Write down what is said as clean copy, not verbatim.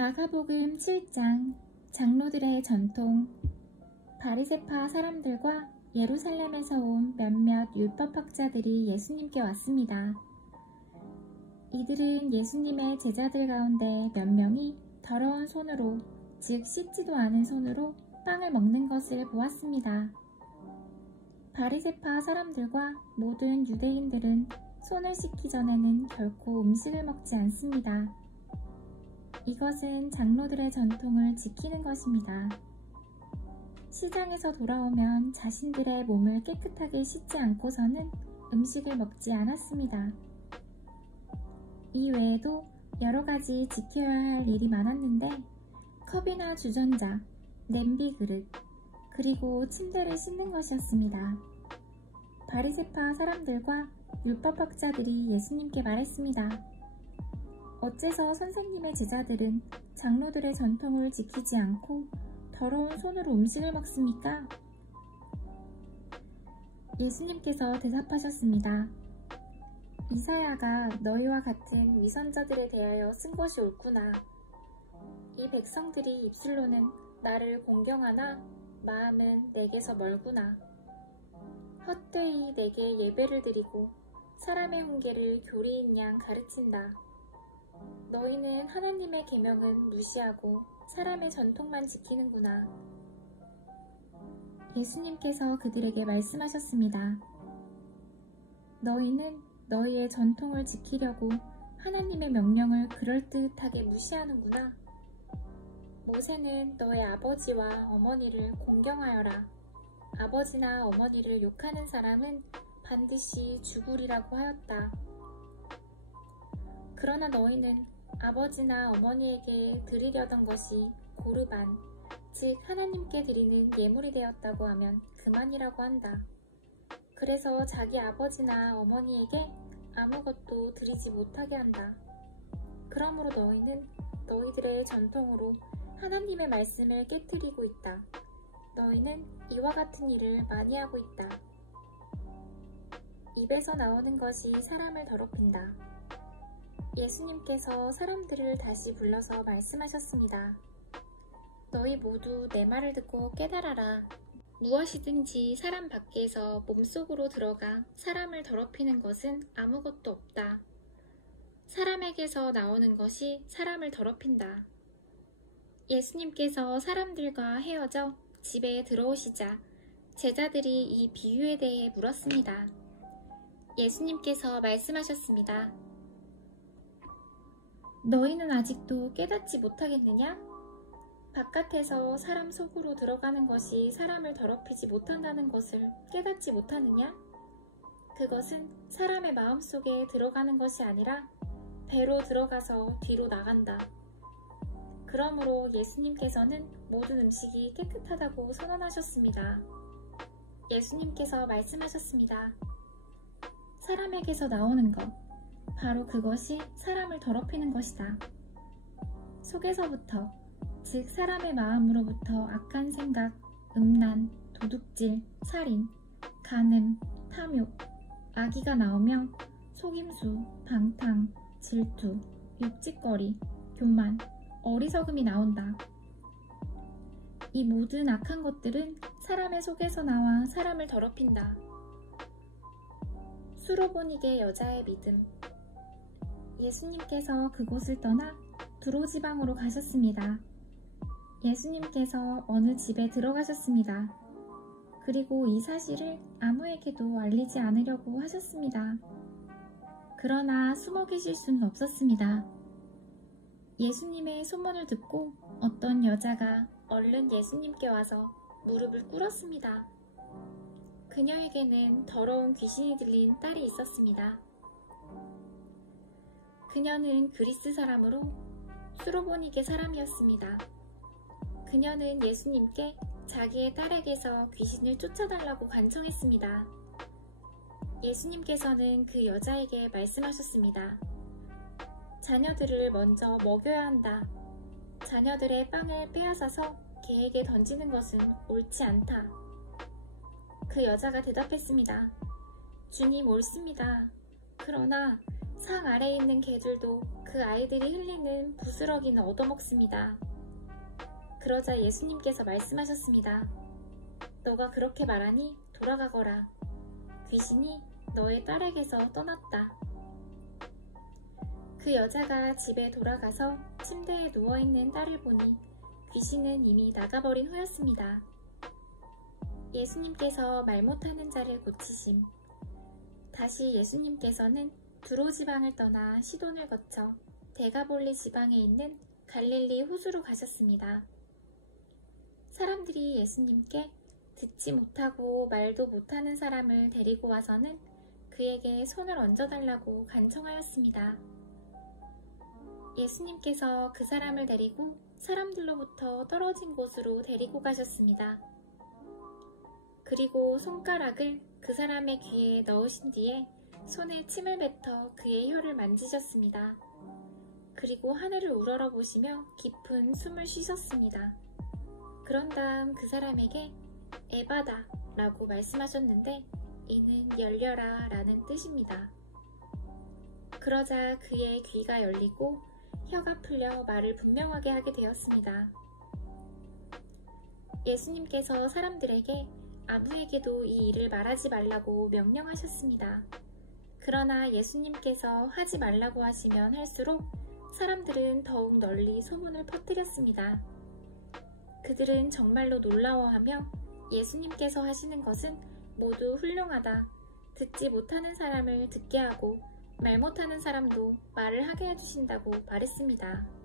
마가복음 7장. 장로들의 전통. 바리새파 사람들과 예루살렘에서 온 몇몇 율법학자들이 예수님께 왔습니다. 이들은 예수님의 제자들 가운데 몇 명이 더러운 손으로, 즉 씻지도 않은 손으로 빵을 먹는 것을 보았습니다. 바리새파 사람들과 모든 유대인들은 손을 씻기 전에는 결코 음식을 먹지 않습니다. 이것은 장로들의 전통을 지키는 것입니다. 시장에서 돌아오면 자신들의 몸을 깨끗하게 씻지 않고서는 음식을 먹지 않았습니다. 이 외에도 여러 가지 지켜야 할 일이 많았는데 컵이나 주전자, 냄비 그릇, 그리고 침대를 씻는 것이었습니다. 바리새파 사람들과 율법학자들이 예수님께 말했습니다. 어째서 선생님의 제자들은 장로들의 전통을 지키지 않고 더러운 손으로 음식을 먹습니까? 예수님께서 대답하셨습니다. 이사야가 너희와 같은 위선자들에 대하여 쓴 것이 옳구나. 이 백성들이 입술로는 나를 공경하나 마음은 내게서 멀구나. 헛되이 내게 예배를 드리고 사람의 훈계를 교리인 양 가르친다. 너희는 하나님의 계명은 무시하고 사람의 전통만 지키는구나. 예수님께서 그들에게 말씀하셨습니다. 너희는 너희의 전통을 지키려고 하나님의 명령을 그럴듯하게 무시하는구나. 모세는 너의 아버지와 어머니를 공경하여라. 아버지나 어머니를 욕하는 사람은 반드시 죽으리라고 하였다. 그러나 너희는 아버지나 어머니에게 드리려던 것이 고르반, 즉 하나님께 드리는 예물이 되었다고 하면 그만이라고 한다. 그래서 자기 아버지나 어머니에게 아무것도 드리지 못하게 한다. 그러므로 너희는 너희들의 전통으로 하나님의 말씀을 깨트리고 있다. 너희는 이와 같은 일을 많이 하고 있다. 입에서 나오는 것이 사람을 더럽힌다. 예수님께서 사람들을 다시 불러서 말씀하셨습니다. 너희 모두 내 말을 듣고 깨달아라. 무엇이든지 사람 밖에서 몸속으로 들어가 사람을 더럽히는 것은 아무것도 없다. 사람에게서 나오는 것이 사람을 더럽힌다. 예수님께서 사람들과 헤어져 집에 들어오시자 제자들이 이 비유에 대해 물었습니다. 예수님께서 말씀하셨습니다. 너희는 아직도 깨닫지 못하겠느냐? 바깥에서 사람 속으로 들어가는 것이 사람을 더럽히지 못한다는 것을 깨닫지 못하느냐? 그것은 사람의 마음속에 들어가는 것이 아니라 배로 들어가서 뒤로 나간다. 그러므로 예수님께서는 모든 음식이 깨끗하다고 선언하셨습니다. 예수님께서 말씀하셨습니다. 사람에게서 나오는 것, 바로 그것이 사람을 더럽히는 것이다. 속에서부터, 즉 사람의 마음으로부터 악한 생각, 음란, 도둑질, 살인, 간음, 탐욕, 악의가 나오며 속임수, 방탕, 질투, 욕짓거리, 교만, 어리석음이 나온다. 이 모든 악한 것들은 사람의 속에서 나와 사람을 더럽힌다. 수로보니게 여자의 믿음. 예수님께서 그곳을 떠나 두로 지방으로 가셨습니다. 예수님께서 어느 집에 들어가셨습니다. 그리고 이 사실을 아무에게도 알리지 않으려고 하셨습니다. 그러나 숨어 계실 수는 없었습니다. 예수님의 소문을 듣고 어떤 여자가 얼른 예수님께 와서 무릎을 꿇었습니다. 그녀에게는 더러운 귀신이 들린 딸이 있었습니다. 그녀는 그리스 사람으로 수로보니게 사람이었습니다. 그녀는 예수님께 자기의 딸에게서 귀신을 쫓아달라고 간청했습니다. 예수님께서는 그 여자에게 말씀하셨습니다. 자녀들을 먼저 먹여야 한다. 자녀들의 빵을 빼앗아서 개에게 던지는 것은 옳지 않다. 그 여자가 대답했습니다. 주님, 옳습니다. 그러나 상 아래에 있는 개들도 그 아이들이 흘리는 부스러기는 얻어먹습니다. 그러자 예수님께서 말씀하셨습니다. 너가 그렇게 말하니 돌아가거라. 귀신이 너의 딸에게서 떠났다. 그 여자가 집에 돌아가서 침대에 누워있는 딸을 보니 귀신은 이미 나가버린 후였습니다. 예수님께서 말 못하는 자를 고치심. 다시 예수님께서는 두로 지방을 떠나 시돈을 거쳐 데가볼리 지방에 있는 갈릴리 호수로 가셨습니다. 사람들이 예수님께 듣지 못하고 말도 못하는 사람을 데리고 와서는 그에게 손을 얹어달라고 간청하였습니다. 예수님께서 그 사람을 데리고 사람들로부터 떨어진 곳으로 데리고 가셨습니다. 그리고 손가락을 그 사람의 귀에 넣으신 뒤에 손에 침을 뱉어 그의 혀를 만지셨습니다. 그리고 하늘을 우러러보시며 깊은 숨을 쉬셨습니다. 그런 다음 그 사람에게 에바다 라고 말씀하셨는데 이는 열려라 라는 뜻입니다. 그러자 그의 귀가 열리고 혀가 풀려 말을 분명하게 하게 되었습니다. 예수님께서 사람들에게 아무에게도 이 일을 말하지 말라고 명령하셨습니다. 그러나 예수님께서 하지 말라고 하시면 할수록 사람들은 더욱 널리 소문을 퍼뜨렸습니다. 그들은 정말로 놀라워하며 예수님께서 하시는 것은 모두 훌륭하다. 듣지 못하는 사람을 듣게 하고 말 못하는 사람도 말을 하게 해주신다고 말했습니다.